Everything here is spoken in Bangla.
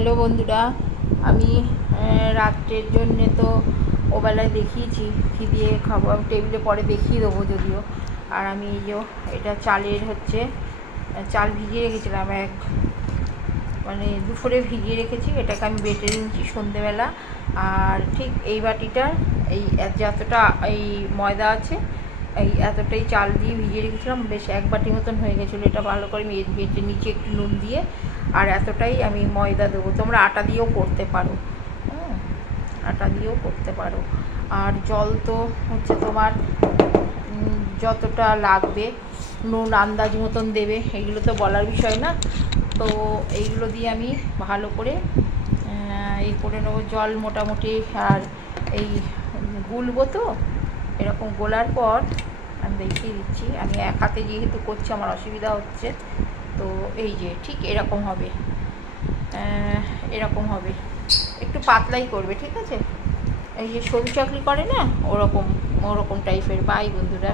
হ্যালো বন্ধুরা, আমি রাত্রের জন্যে তো ওবেলায় দেখিয়েছি কী দিয়ে খাবার টেবিলে পরে দেখিয়ে দেবো যদিও। আর আমি এই যে এটা চালের চাল ভিজিয়ে রেখেছিলাম মানে দুপুরে ভিজিয়ে রেখেছি, এটাকে আমি বেটে নিয়েছি সন্ধেবেলা। আর ঠিক এই বাটিটার যতটা এই ময়দা আছে এই এতটাই চাল দিয়ে ভিজিয়ে রেখেছিলাম, বেশ এক বাটি মতন হয়ে গেছিলো। এটা ভালো করে বেটে নিচে একটু নুন দিয়ে, আর এতটাই আমি ময়দা দেবো। তোমরা আটা দিয়েও করতে পারো, আটা দিয়েও করতে পারো। আর জল তো তোমার যতটা লাগবে, নুন আন্দাজ মতন দেবে, এইগুলো তো বলার বিষয় না। তো এইগুলো দিয়ে আমি ভালো করে এই করে নেবো জল মোটামুটি। আর এই গুলবো তো, এরকম গোলার পর আমি দেখিয়ে দিচ্ছি। আমি এক হাতে যেহেতু করছি আমার অসুবিধা হচ্ছে, তো এই যে ঠিক এরকম হবে, এরকম হবে, একটু পাতলাই করবে, ঠিক আছে? এই যে সরু চাকলি করে না, ওরকম টাইপের। বাই বন্ধুরা।